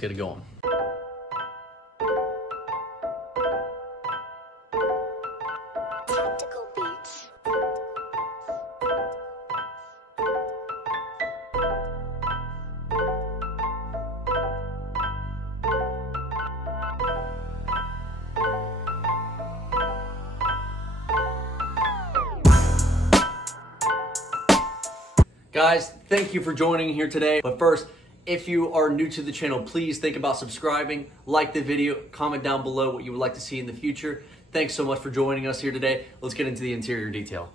let's get it going. Guys, thank you for joining here today. But first, if you are new to the channel, please think about subscribing, like the video, comment down below what you would like to see in the future. Thanks so much for joining us here today. Let's get into the interior detail.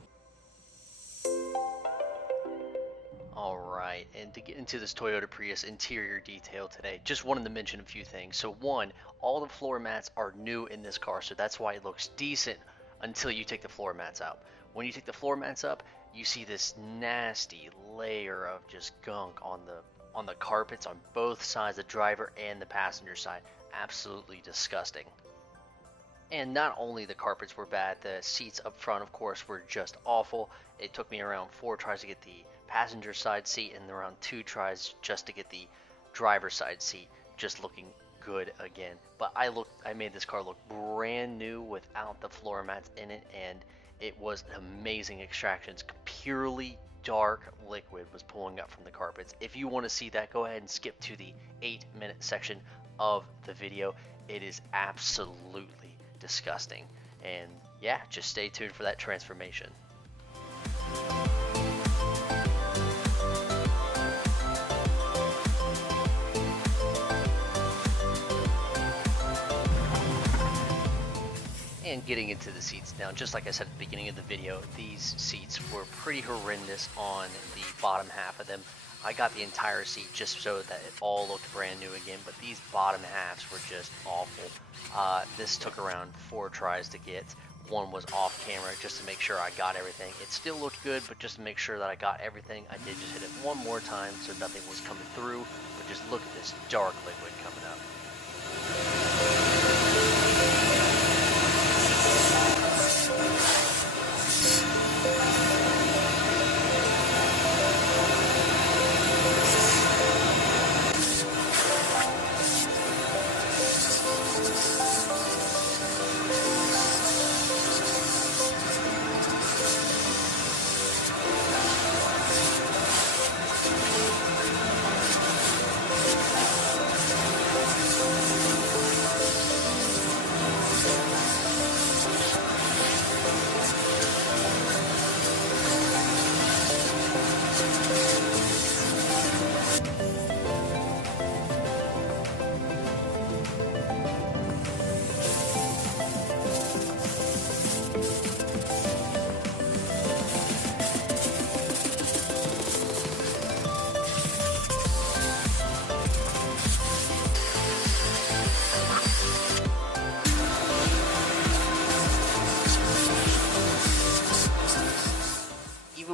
All right, and to get into this Toyota Prius interior detail today, just wanted to mention a few things. So one, all the floor mats are new in this car, so that's why it looks decent until you take the floor mats out. When you take the floor mats up, you see this nasty layer of just gunk on the carpets on both sides, the driver and the passenger side. Absolutely disgusting. And not only the carpets were bad, the seats up front, of course, were just awful. It took me around 4 tries to get the passenger side seat and around 2 tries just to get the driver's side seat just looking good again. But I made this car look brand new without the floor mats in it, and it was amazing extractions. Purely dark liquid was pulling up from the carpets. If you want to see that, go ahead and skip to the 8-minute section of the video. It is absolutely disgusting. And yeah, just stay tuned for that transformation. And getting into the seats now, just like I said at the beginning of the video, these seats were pretty horrendous on the bottom half of them. I got the entire seat just so that it all looked brand new again, but these bottom halves were just awful. This took around 4 tries to get. One was off camera just to make sure I got everything. It still looked good, but just to make sure that I got everything, I did just hit it one more time so nothing was coming through. But just look at this dark liquid coming up.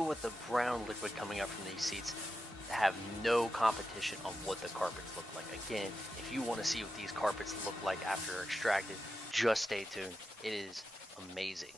With the brown liquid coming up from these seats, have no competition on what the carpets look like. Again, if you want to see what these carpets look like after they're extracted, just stay tuned. It is amazing.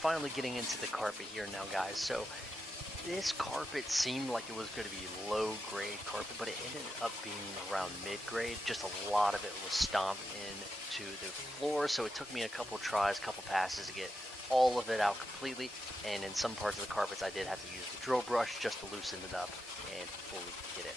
Finally getting into the carpet here now, guys. So this carpet seemed like it was going to be low grade carpet, but it ended up being around mid grade. Just a lot of it was stomped into the floor, so it took me a couple tries, couple passes to get all of it out completely. And in some parts of the carpets I did have to use the drill brush just to loosen it up and fully get it.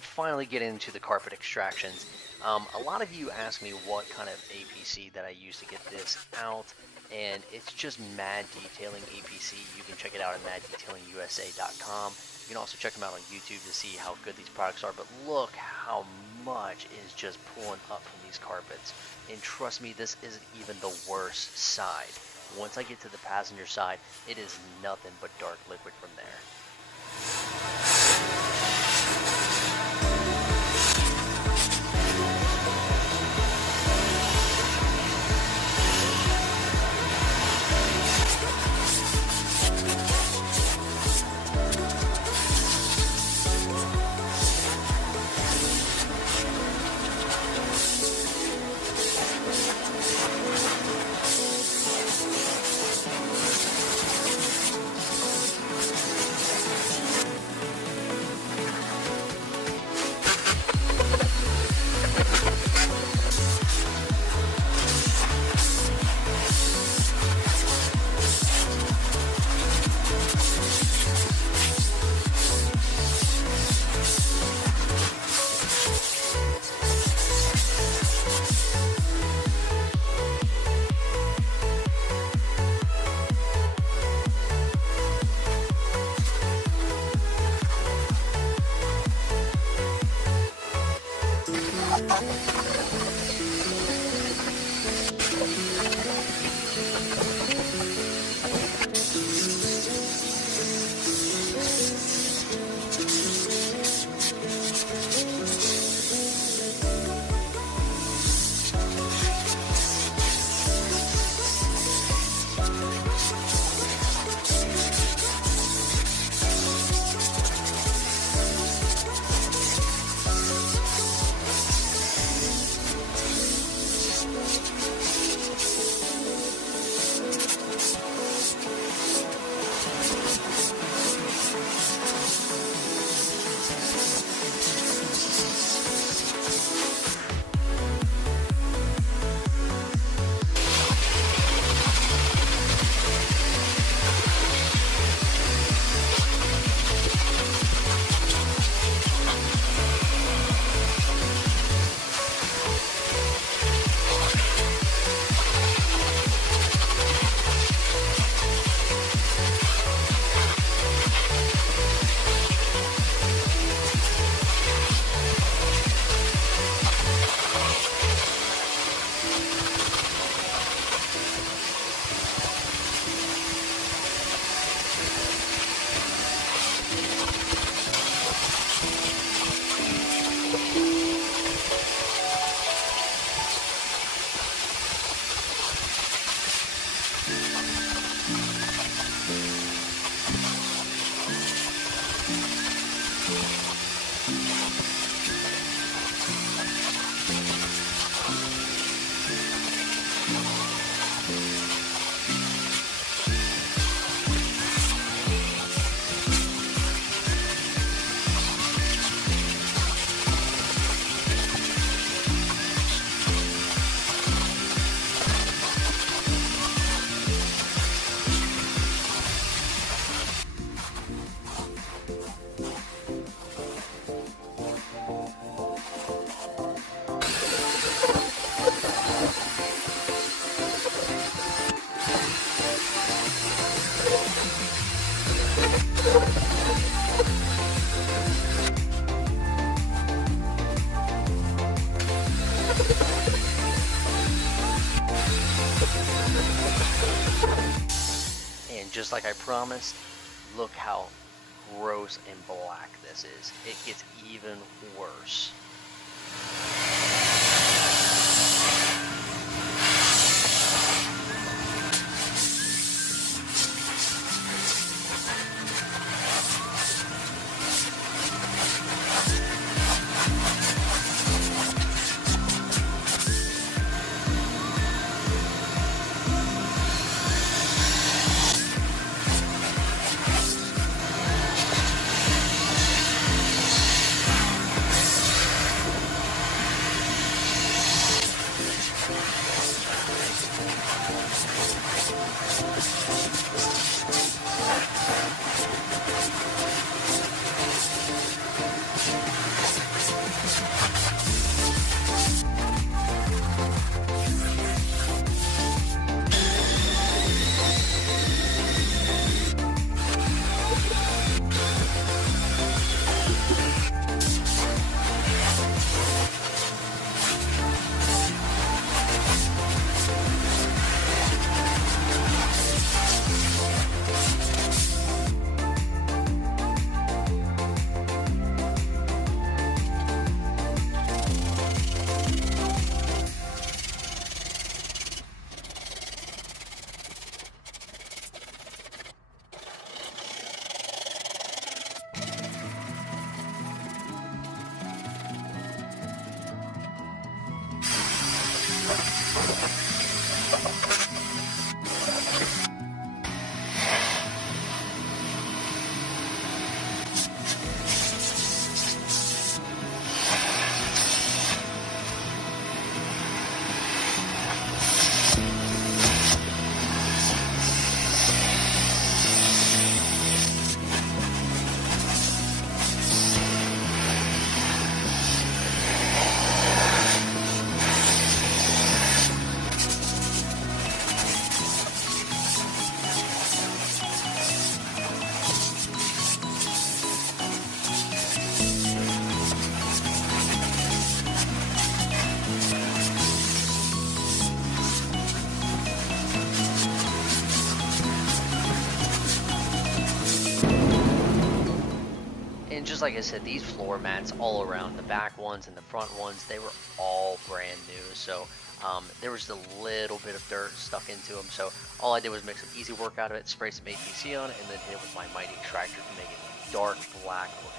Finally get into the carpet extractions. A lot of you ask me what kind of APC that I use to get this out, and it's just Mad Detailing APC. You can check it out at maddetailingusa.com. You can also check them out on YouTube to see how good these products are, but look how much is just pulling up from these carpets. And trust me, this isn't even the worst side. Once I get to the passenger side, it is nothing but dark liquid from there. just like I promised, look how gross and black this is. It gets even worse. And just like I said, these floor mats all around, the back ones and the front ones, they were all brand new. So there was a little bit of dirt stuck into them. So all I did was make some easy work out of it, spray some APC on it, and then hit it with my mighty extractor to make it dark black looking.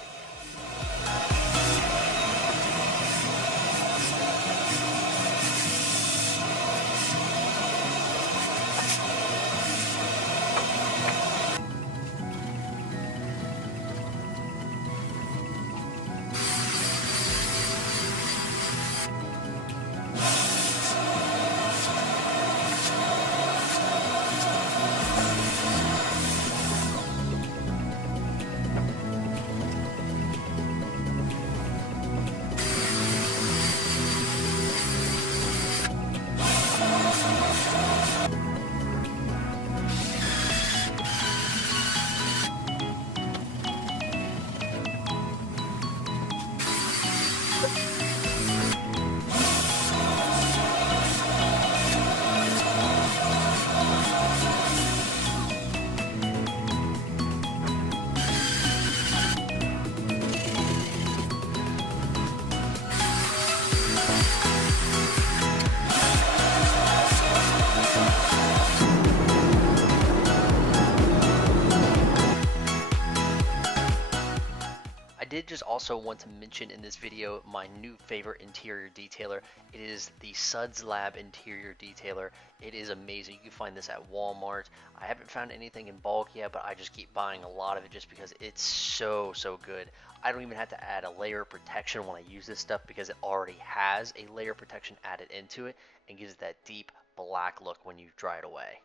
did just also want to mention in this video my new favorite interior detailer. It is the Suds Lab interior detailer. It is amazing. You can find this at Walmart. I haven't found anything in bulk yet, but I just keep buying a lot of it just because it's so good. I don't even have to add a layer of protection when I use this stuff because it already has a layer of protection added into it and gives it that deep black look when you dry it away.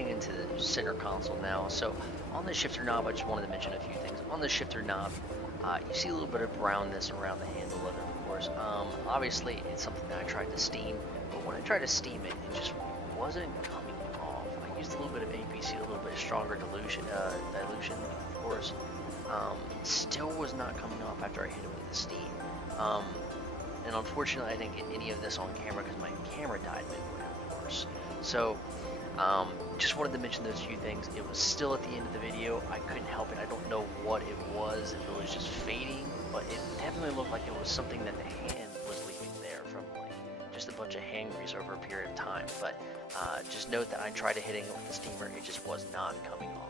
getting into the center console now. So on the shifter knob, I just wanted to mention a few things. On the shifter knob, you see a little bit of brownness around the handle of it, of course. Obviously, it's something that I tried to steam, but when I tried to steam it, it just wasn't coming off. I used a little bit of APC, a little bit stronger dilution, of course. Still was not coming off after I hit it with the steam. And unfortunately, I didn't get any of this on camera because my camera died midway, of course. So, just wanted to mention those few things. It was still at the end of the video. I couldn't help it. I don't know what it was, if it was just fading, but it definitely looked like it was something that the hand was leaving there from like just a bunch of hand grease over a period of time. But just note that I tried hitting it with the steamer. It just was not coming off.